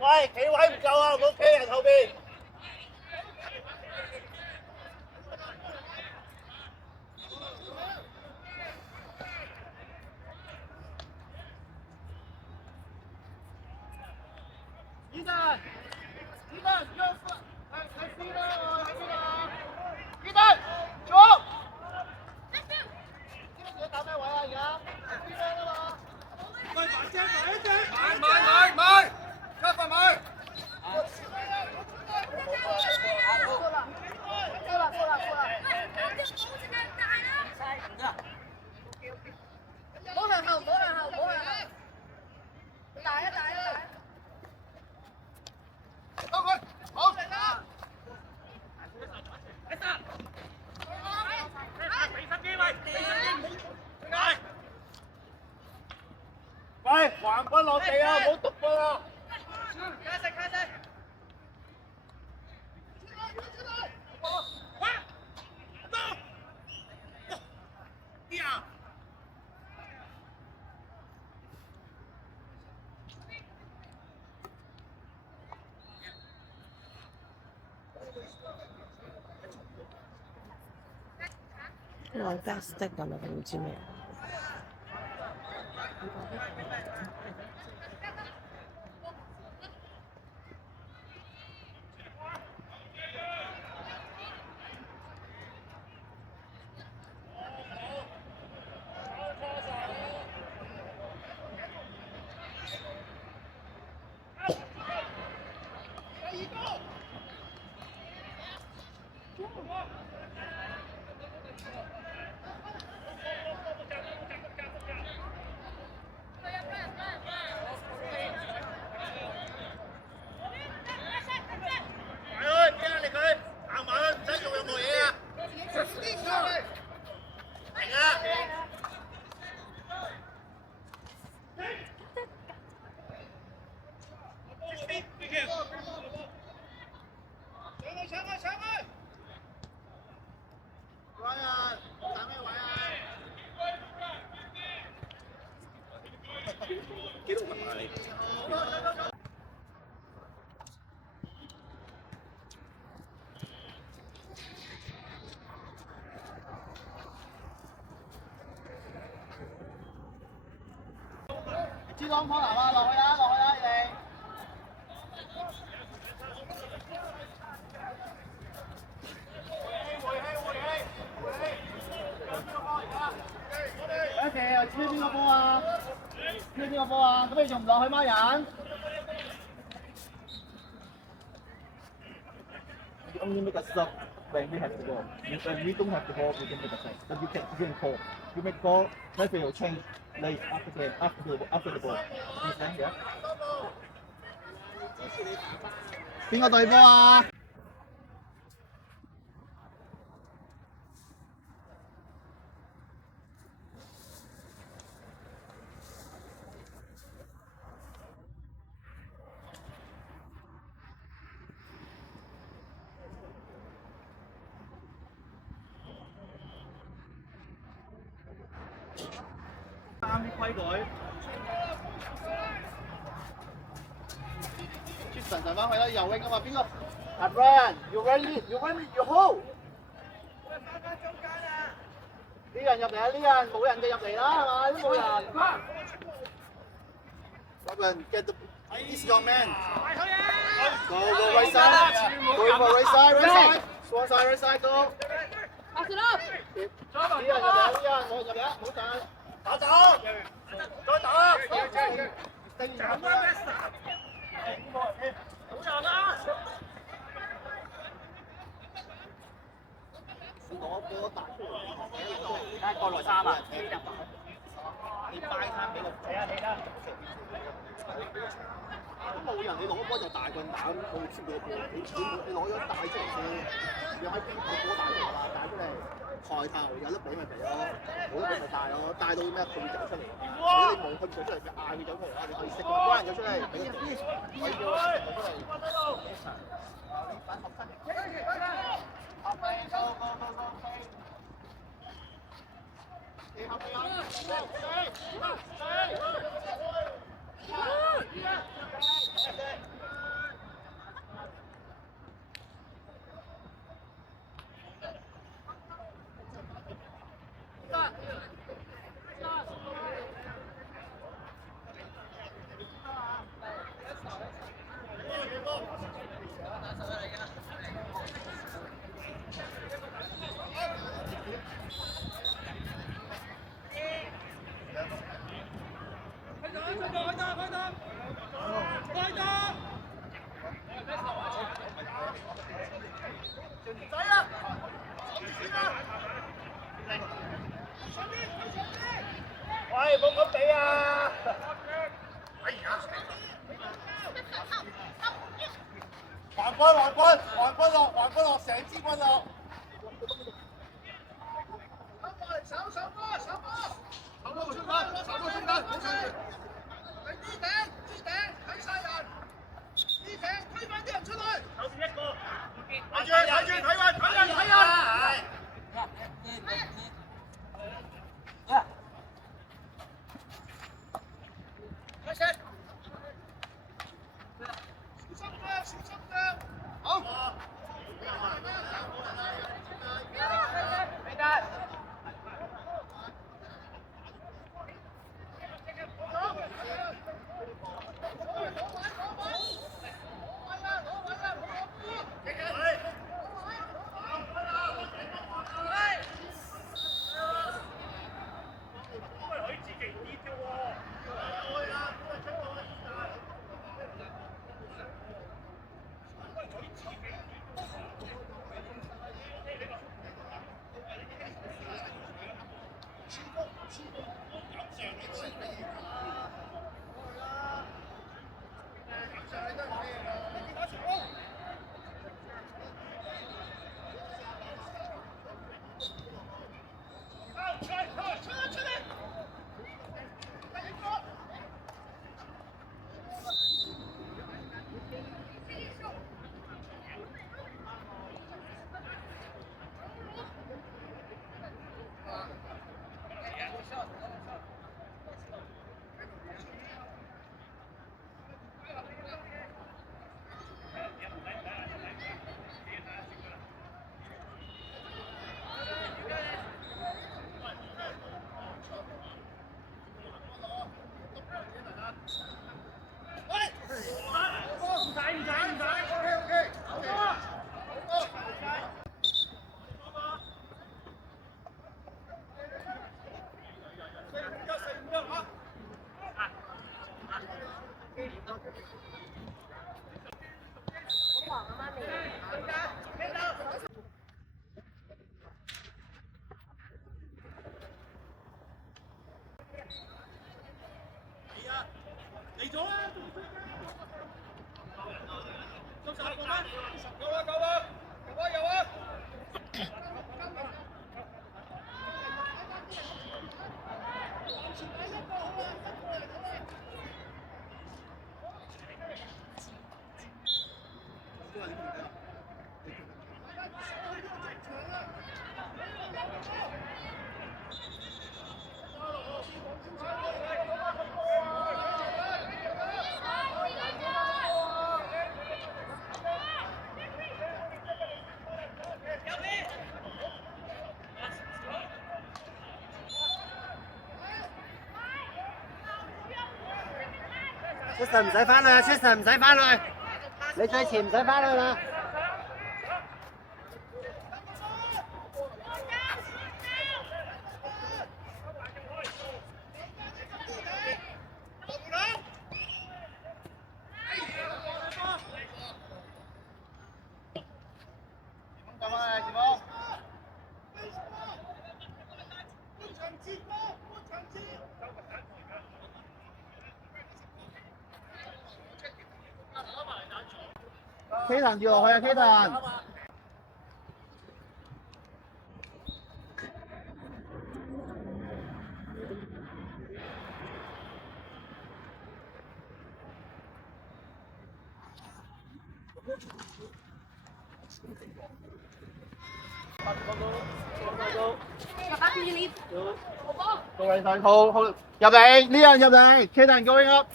喂，企位唔夠啊，唔好企人後邊。喂，橫棍落地啊，唔好篤波啊！我 best 的咁啊，唔知咩？幾多文啊你？知朗坡南啊，落去啊，落去啊，你哋。OK，又知邊個波啊？知邊個波啊？咁你仲唔落去孖人？Ông như mấy cả sập. when we have the ball. When we don't have the ball, we can make a save. But you can call. You make call, referee will change late after game, after the ball. Understand? Yeah. 邊個隊波啊？啱啲規矩。Jason 上翻去啦，游泳啊嘛，邊個 ？Run, you run, you hold。呢人入嚟啊！呢人冇人就入嚟啦，係咪？都冇人。Robin, get the. This is your man. Go right side. Go for right side. Swan side, right side, go. Pass it up. 呢人入嚟，呢人冇入嚟，唔好打。打走，再打。定站啦 ，Master。好人啊！攞波大出嚟，睇下過來三啊！你擺攤俾佢睇下你啦。都冇人，你攞波就大棍打，冇出過波。你攞咗帶出嚟先，你喺邊個波帶出嚟啦？帶出嚟，抬頭有得俾咪俾咯，冇得俾咪帶咯，帶到咩佢會走出嚟。如果你冇佢唔走出嚟，就嗌佢走出嚟啦。你可以識個關人走出嚟，俾佢可以叫佢走出嚟。喂，冇咁俾啊！哎呀！橫棍落，成支棍落。上波！手波中間，冇事。支頂，睇晒人。支頂，推翻啲人出去。就一個。睇住，睇人。小心腳，好。俾得。出神唔使翻去啊！出神唔使翻去，你最前唔使翻去啦。咁啊，前鋒。K 彈掉落去啊 ！K 彈。個位上好入嚟，呢人入嚟 ，K 彈 going up。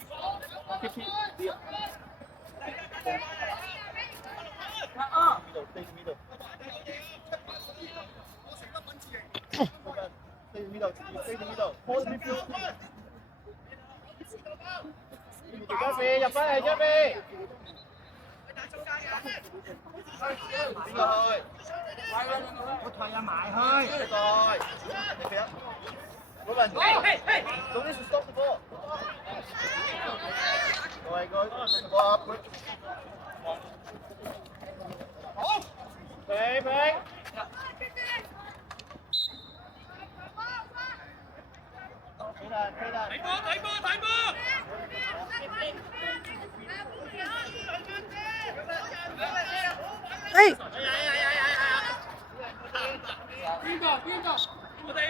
入翻嚟，Jeffy。邊個去？我退下埋去。呢個，你俾啊。Ruben, don't need to stop the ball. Rồi, good. Go up. Phê, phê. Phê đàn. Thấy mưa. Ê! 邊個？我哋。走！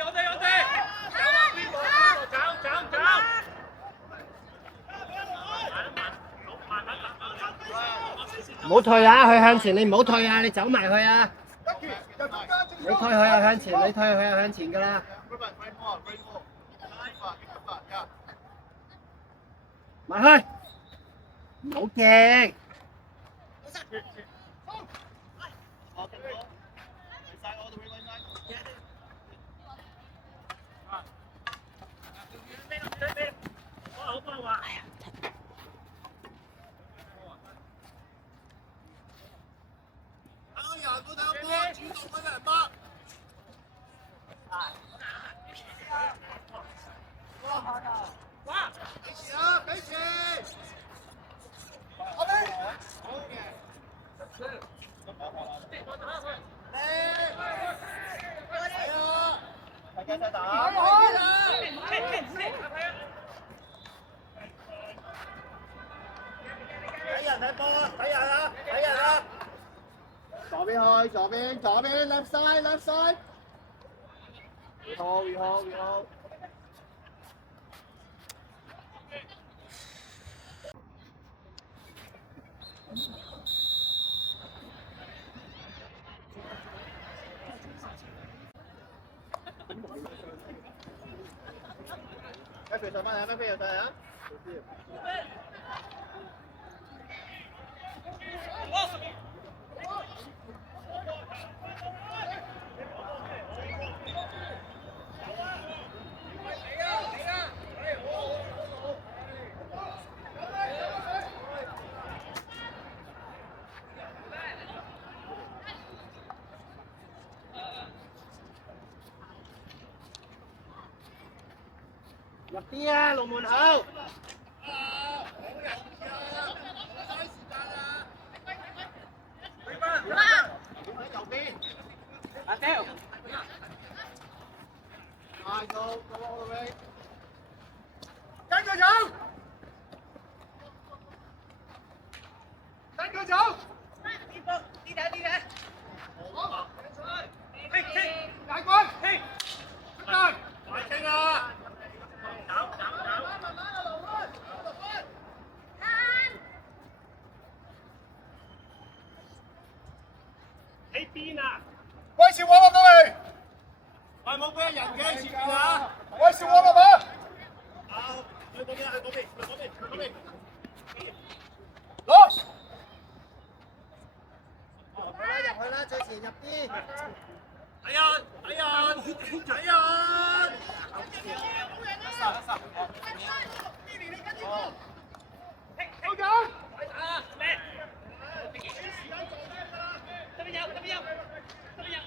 唔好退啊！佢向前，你唔好退啊！你走埋去啊！你退佢又向前，你退佢又向前㗎啦。埋去，唔好勁。左邊 left side。We hold。咩飛上翻嚟？咩飛入上嚟啊？入啲啊，龍門口。喺右邊。阿雕。快go all the way。跟住走。腳走。大軍，出界。快傾啊！喺邊啊？喂，小王落到嚟。喂，冇俾人嘅前面啊！喂，小王落馬。去嗰邊啊！去嗰邊，去嗰邊，去嗰邊。攞。入去啦，最前入啲。睇啊！睇啊！睇啊！收緊。快打啊！咩？得邊有？得邊有？得邊有？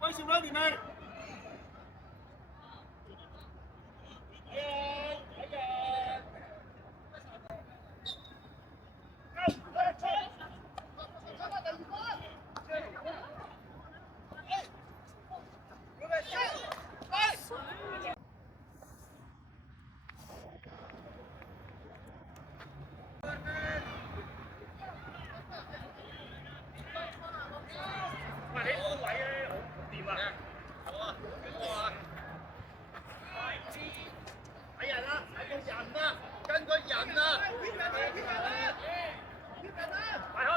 喂，小兩年未？喂，你個位咧好掂啊！好啊，好啊！睇人啦，睇個人啦，跟個人啦！快開！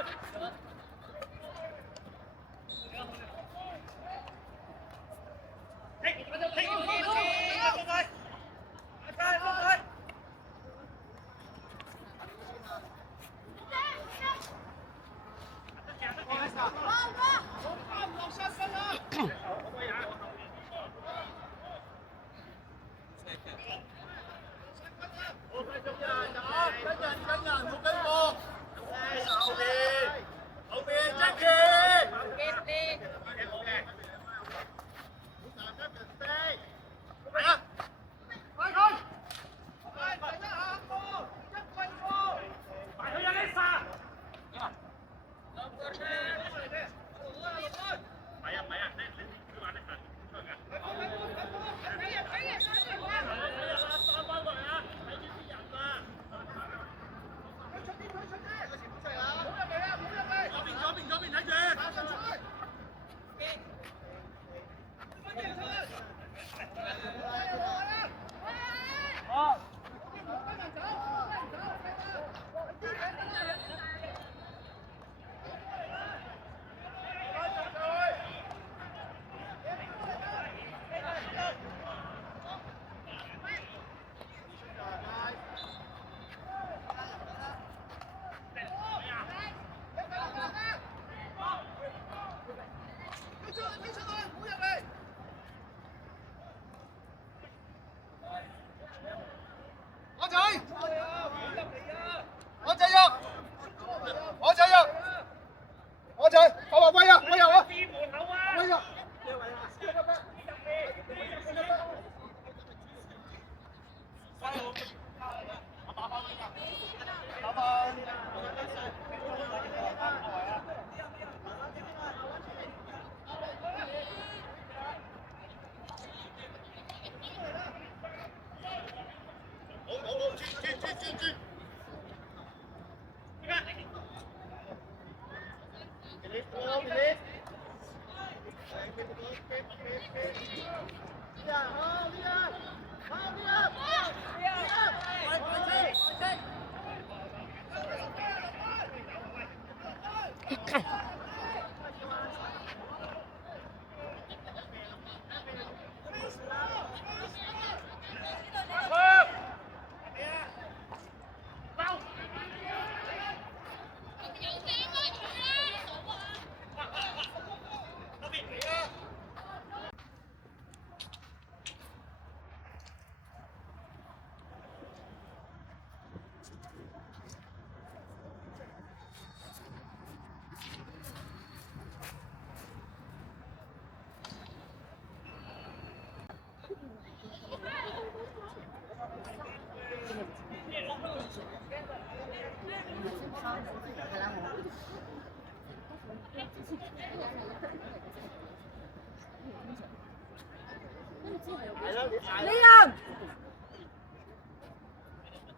Liam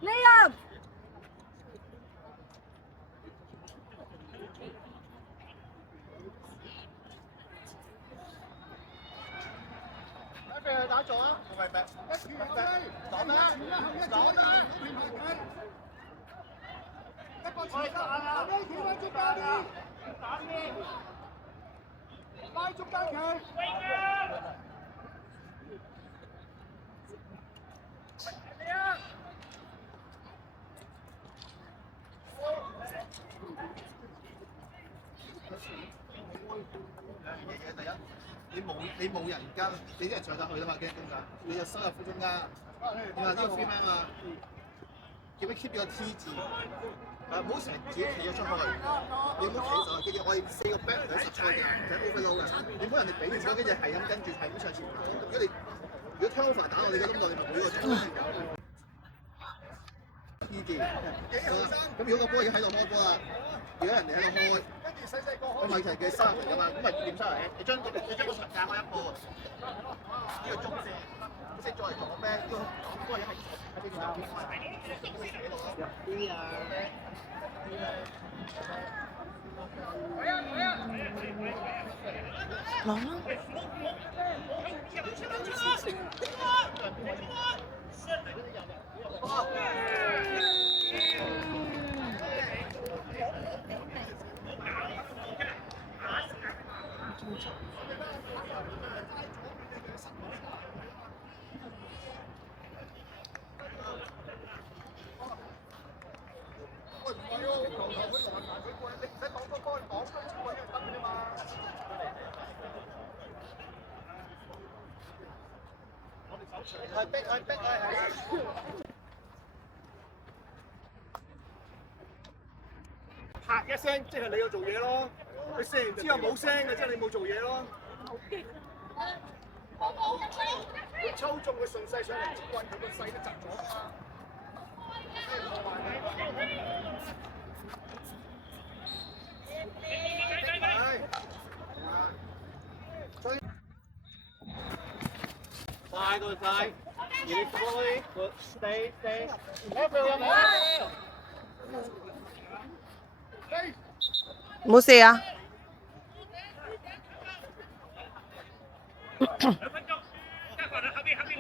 Liam 俾佢打撞啊！唔係，撞咩？撞咩？一個前打啊！呢條喺中間啊！打咩？拉中間佢。你冇人跟，你啲人上得去啦嘛，驚中間，你就收入副中間。你話呢個 free man 啊，叫咩 keep 咗個 T 字，唔好成日自己企咗出去，你唔好企上去，跟住我哋4個 back 嚟實賽嘅，唔使 overload 嘅，你唔好人哋俾你錢，跟住係咁跟住係咁上前。如果 turnover 打我哋嘅窿度，你咪每個鐘。T 字，咁如果個波已經喺度開波啦，如果人哋喺度開。咁咪就係嘅3嚟㗎嘛，咁咪點3嚟？你將個長間開一個，呢個中線，即係再嚟講咩？呢個嗰個人係喺邊度？啲啊！攞啦！係逼係。拍一聲，即係你要做嘢咯。你射完之後冇聲嘅，即係你冇做嘢咯。抽中佢順勢上嚟接棍，佢個勢都窒咗嘛。快到快 ，really slowly, good, stay. 冇事啊！ 2分鐘，加快啦！後邊，後邊。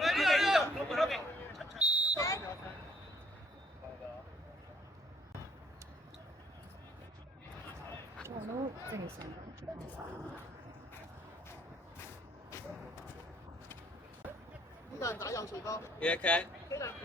呢個人打右前方。嘢嘅。打啦！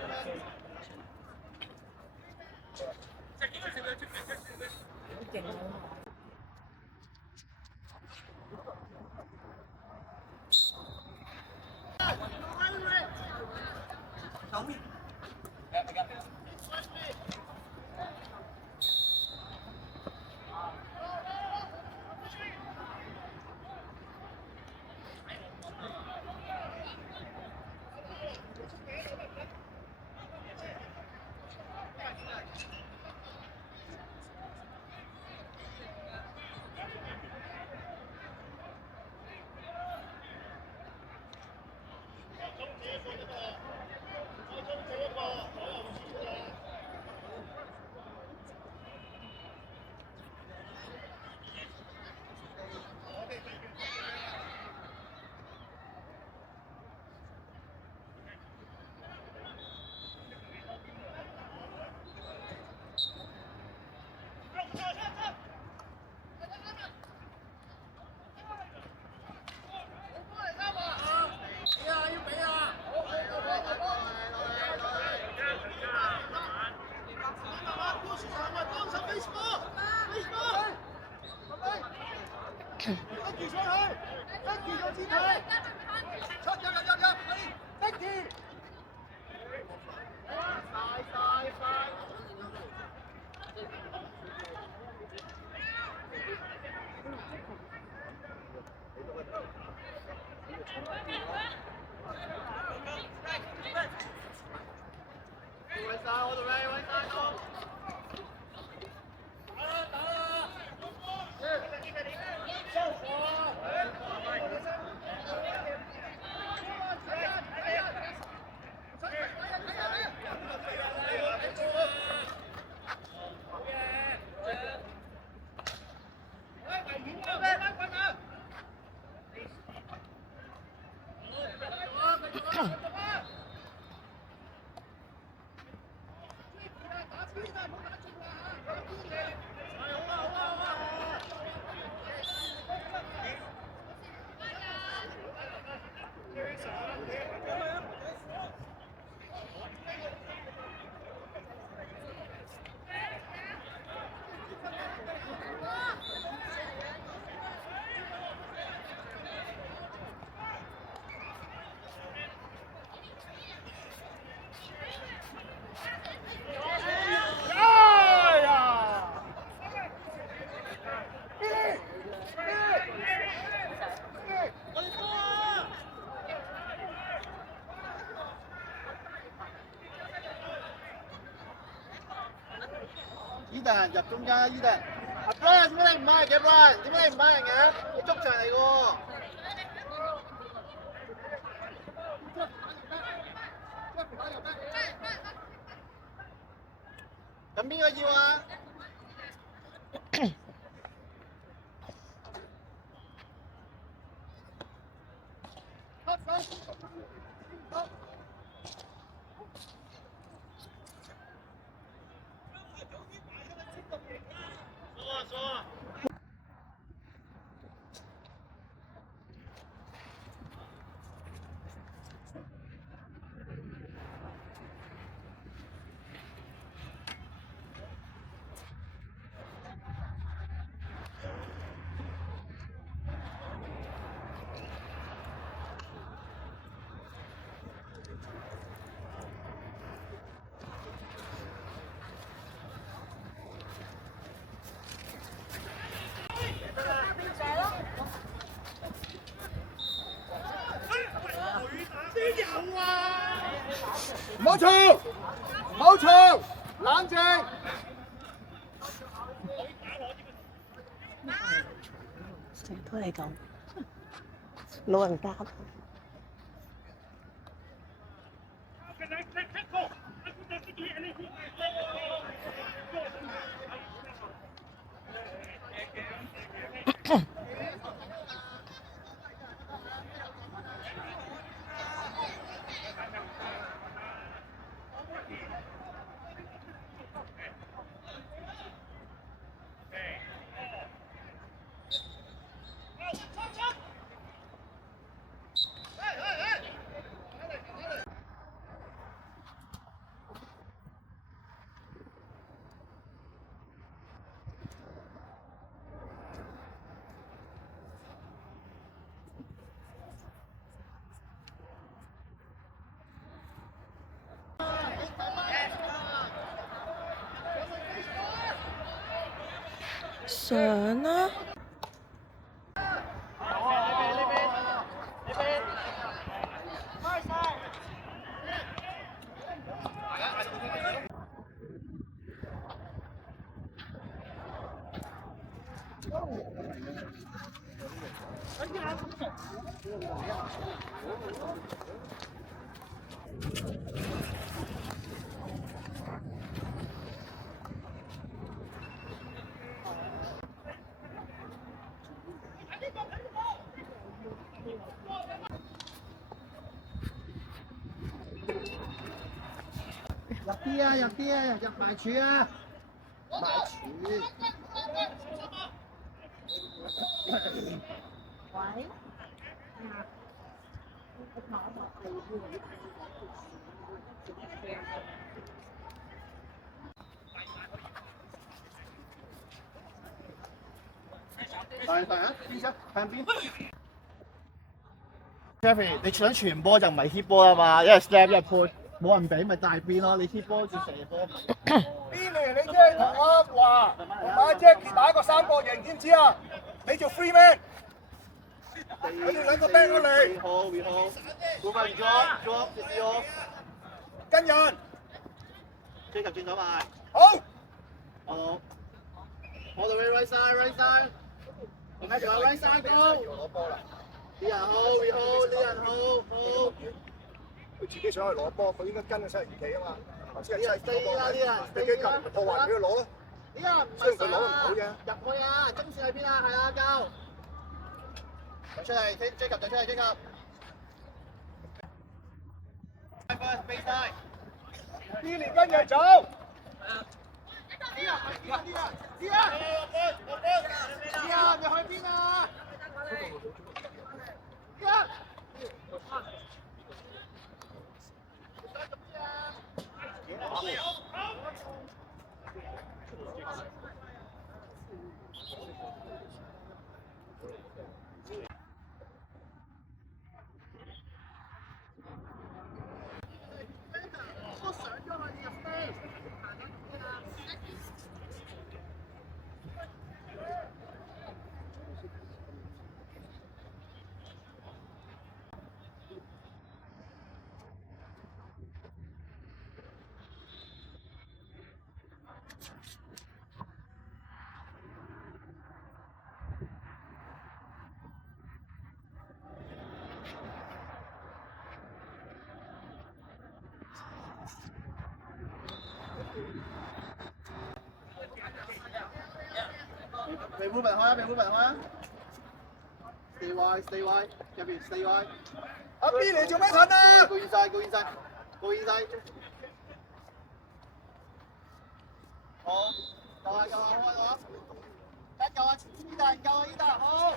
Eden 入中間 ，Eden。阿 Brian 點解你唔買嘅 Brian？ 點解你唔買人嘅？你捉場嚟嘅喎。咁邊個要啊？唔好嘈，唔好嘈，冷靜。成日都係咁，老人家。上啦！入啲啊，入啲啊，入埋柱啊，埋柱。喂？快快啊！邊隻向邊 ？Jeffrey， 你想傳波就唔係 hit 波啊嘛，一係 snap 一係 push，冇人俾咪大邊咯。你 hit 波轉射波。Billy， 你即係同我話同阿 Jackie 打個三角形，知唔知啊？你做 free man， 佢哋兩個 back 咗嚟。好 ，move on drop， 接住跟人，追及轉手埋。好。好。All the way right side。仲有 right side go。攞波啦。啲人好 ，we hold， 啲人好。佢自己上去攞波，佢應該跟上嚟企啊嘛。頭先係啲人飛啦，啲人俾幾球破壞俾佢攞咯。啲人唔雖然佢攞得唔好啫。入去啊！中線喺邊啊？係啊，夠。走出嚟，追及就出嚟，追及。飛晒。Billy 跟住走。你去邊啊？我上咗去入飛。被會民開啊！被會民開啊！stay wide，入邊 stay wide。阿 B 你做咩褪啊？ Go inside。好，夠啦，開啦！加油啊！依達，夠啊！依達，好。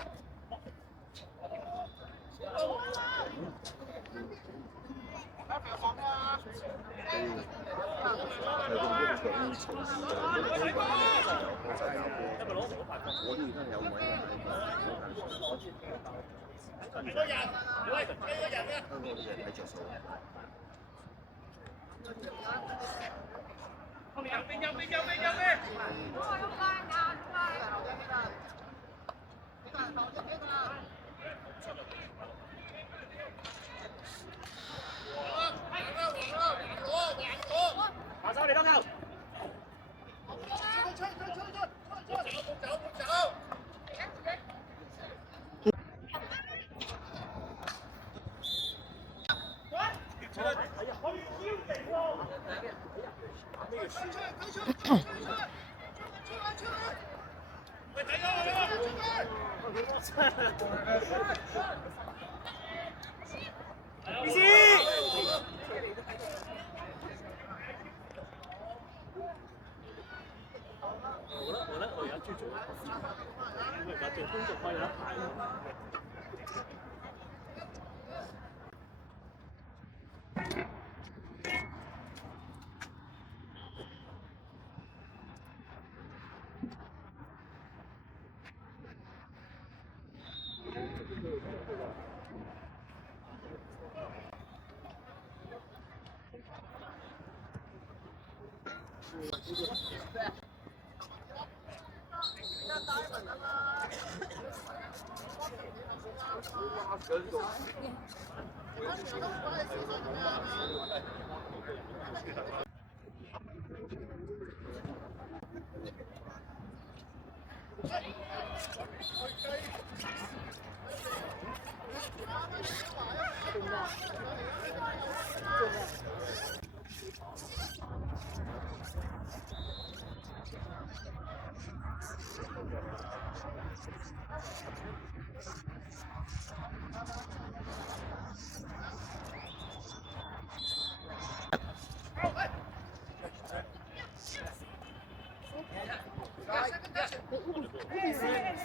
下手嚟得夠。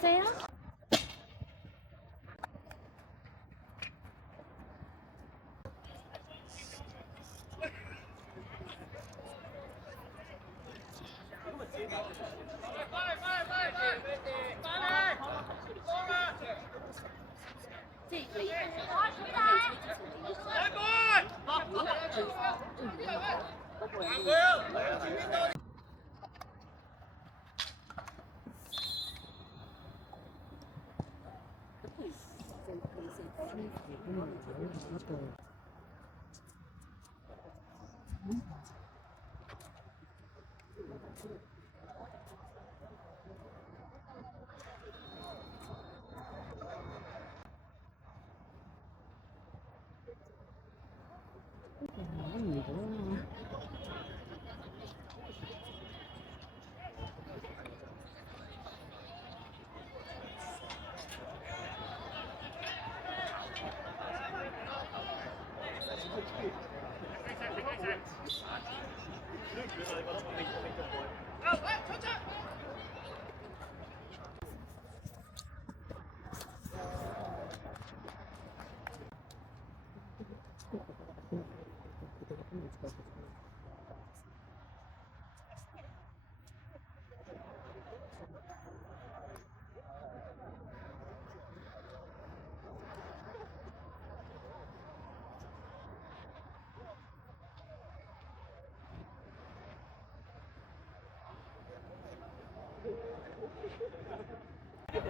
四啦。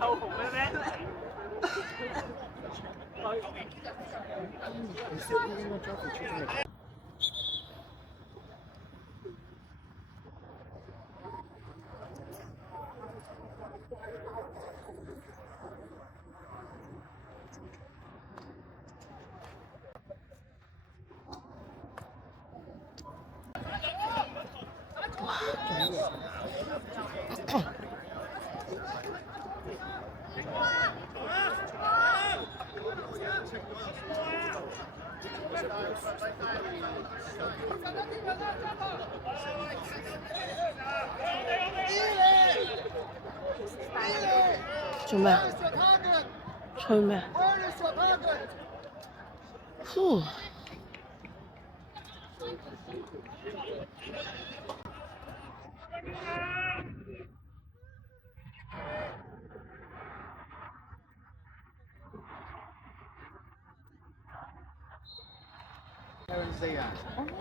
透紅嘅咩？做咩啊？吹咩？呼！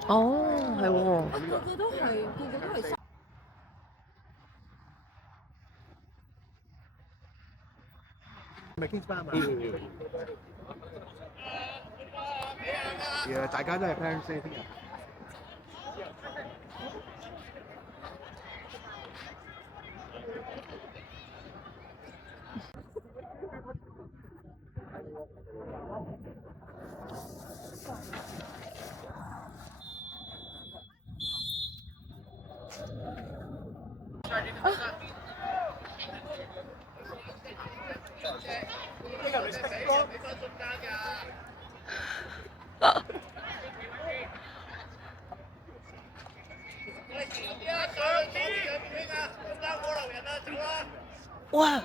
哦，係喎。個個都係。咪 Kings Bar 嘛。大家都係 Parents Day 聽日。哇！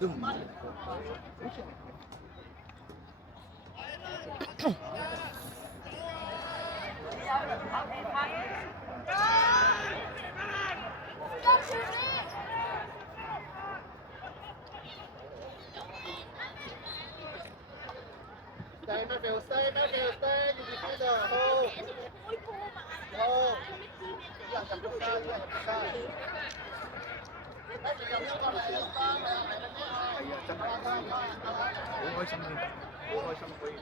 都唔係。好開心嘅，好開心可以。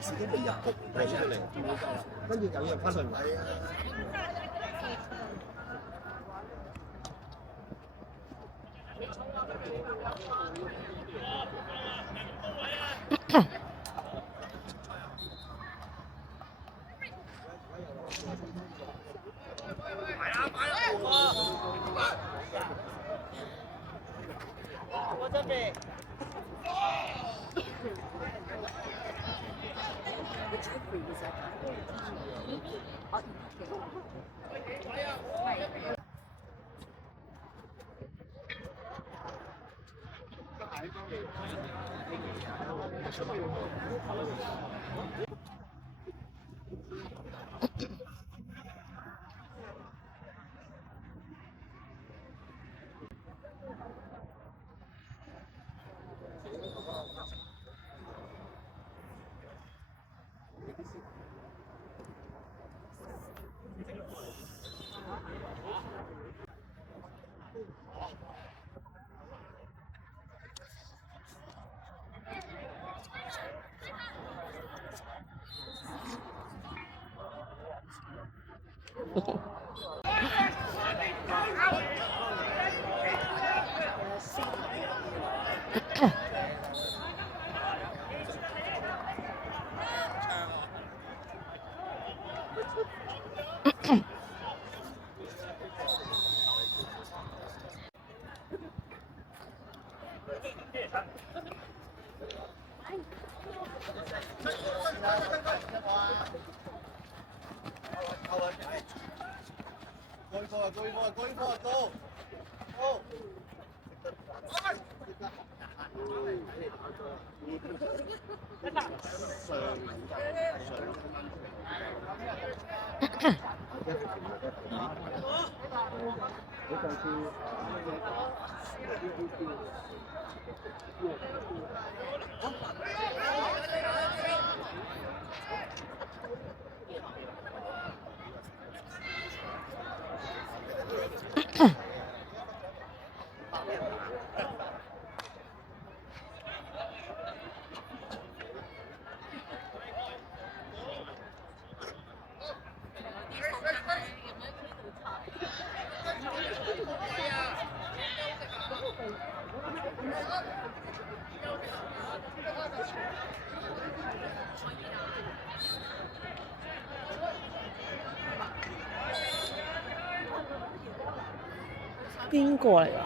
自己俾入局遞出嚟，跟住有人翻去買。邊個嚟㗎？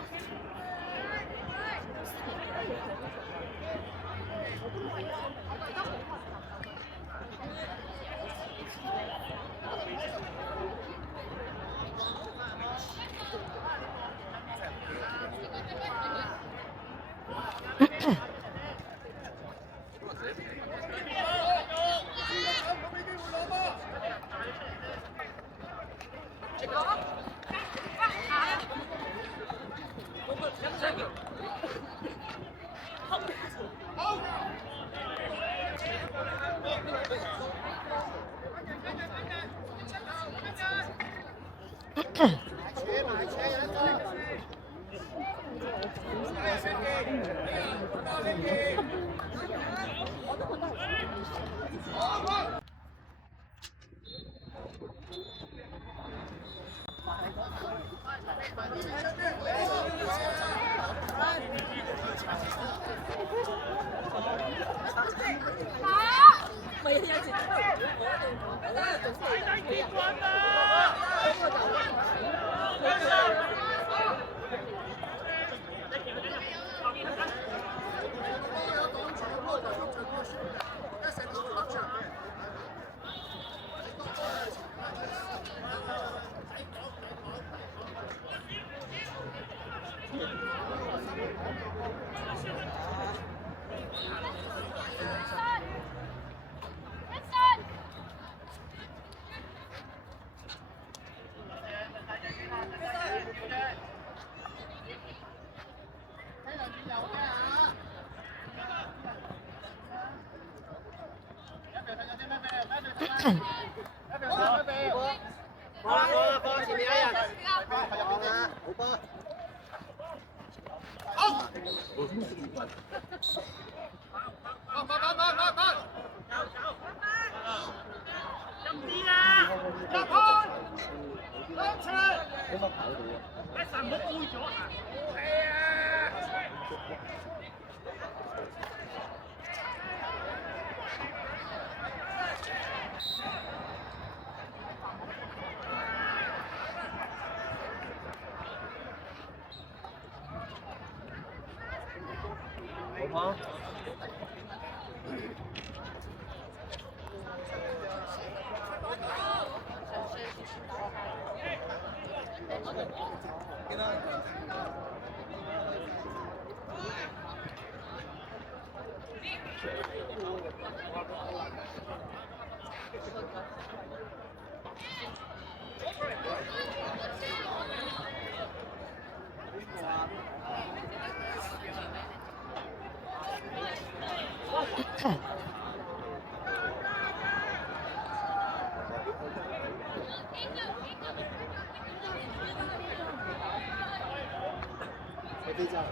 咪有時都係我哋做四人幾人，嗰個過前面有人。好啦，好波。好嗎？飛機真係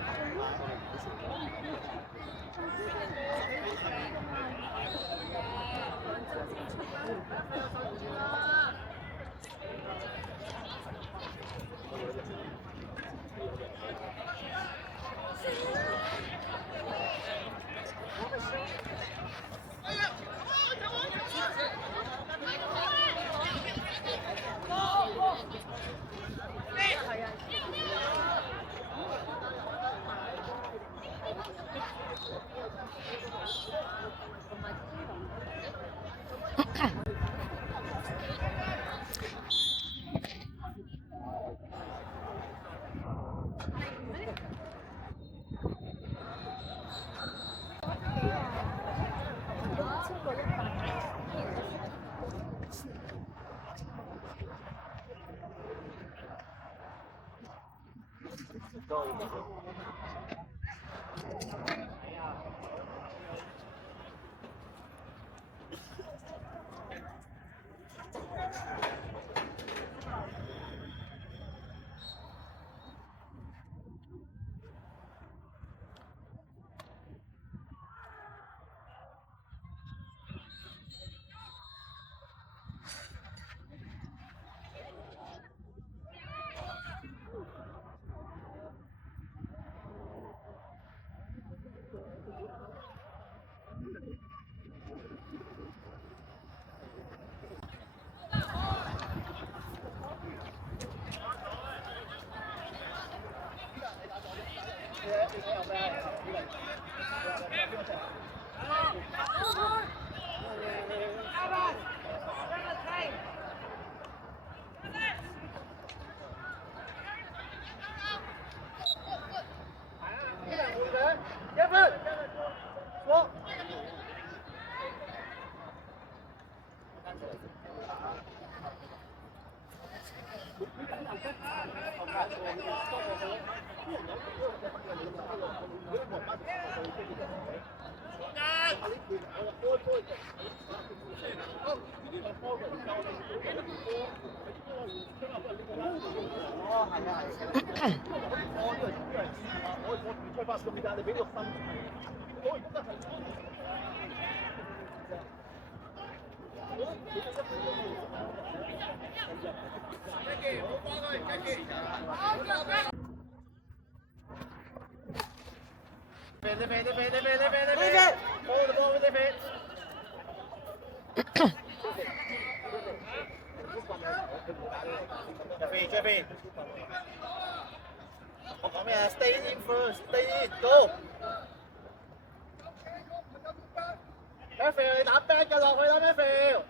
我講咩啊 ？Stay in first, stay in, go。Matthew 你打 back 嘅落去啦 ，Matthew。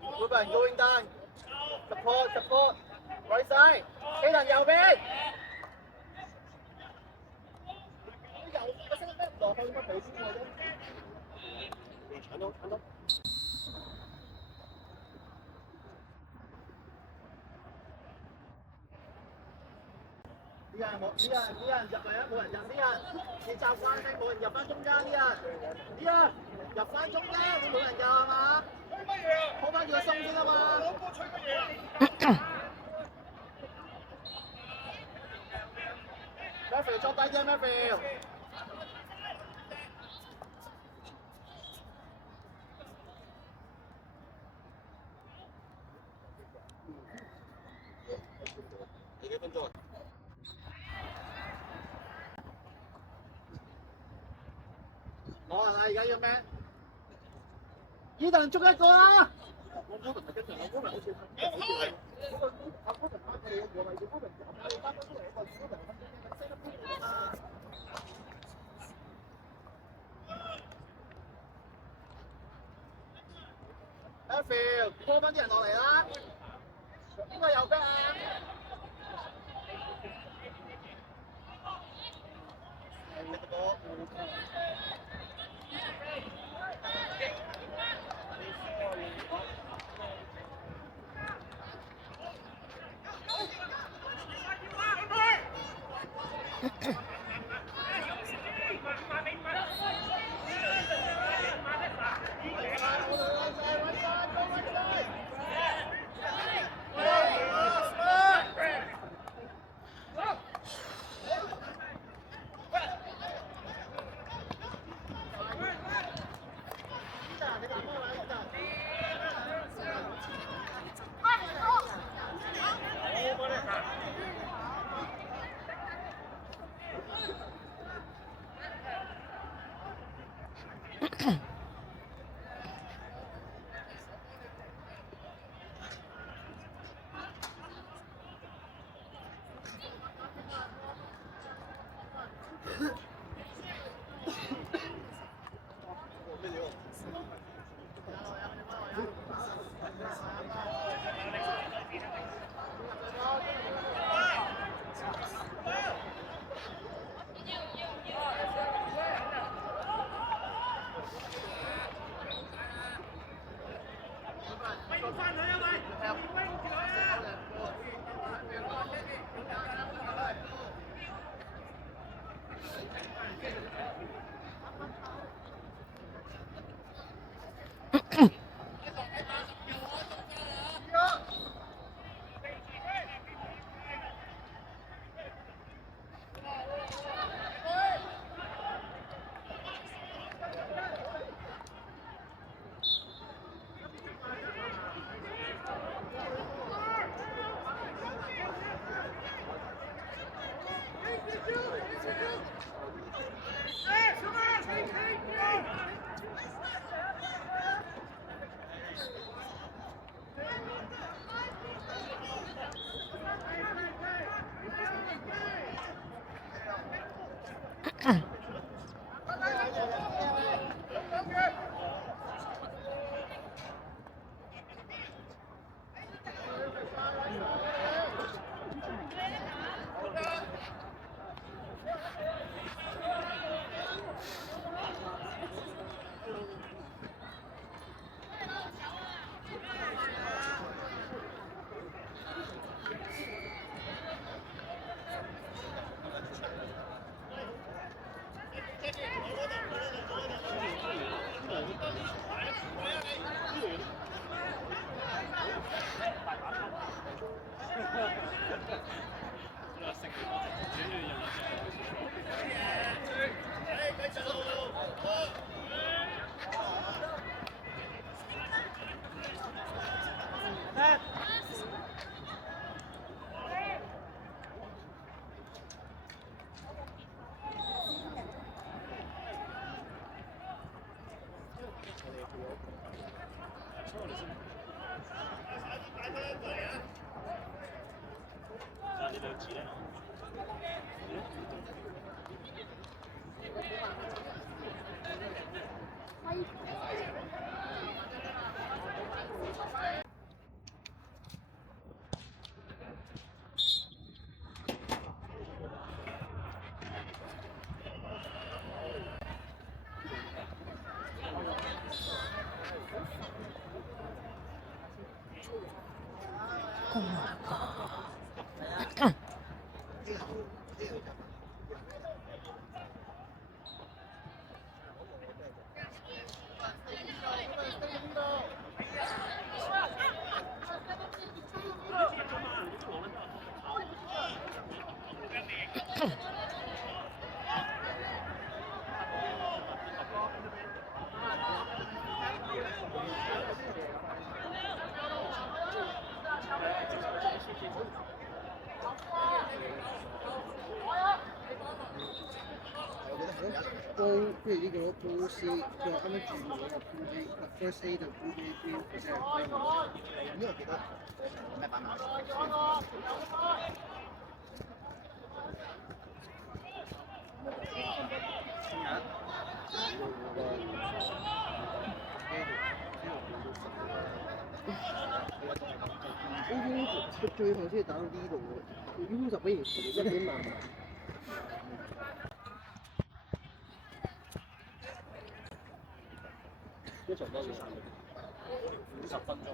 每個人 going down。support support right side， 企人右邊。右個升得唔落去乜俾先我啫？搶到搶到。啲人入嚟啊！冇人入啲人，你習慣性冇人入翻中間啲人，啲人入翻中間，你冇人入係嘛？拖翻住個心先啊嘛！Matthew 捉低啫 ，Matthew。幾分鐘？攞人啦！而家要咩？伊頓捉一個啦！我嗰輪咪跟住，我嗰輪好似係嗰個我嗰輪翻佢哋個位置，嗰輪入我哋翻返出嚟一個嗰輪分鐘升得邊嚟啊！Matthew，拖翻啲人落嚟啦！邊個有逼啊？你個波。Oh my god. Pool 譬如呢個 Pool C，佢話啱啱轉咗個 Pool A，First A 就 Pool A，即係呢個記得咩版本？佢最後先打到呢度喎，U 就比如1點慢。一場多少？50分鐘。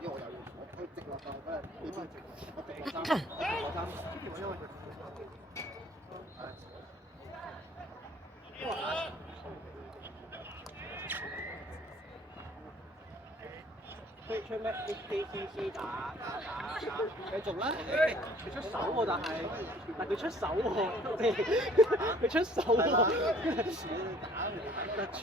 因為我有直落就嗰日你翻直，我直落3，因為出咩 HKTC 打，繼續啦！佢出手喎，但佢出手喎，佢出手喎，打得住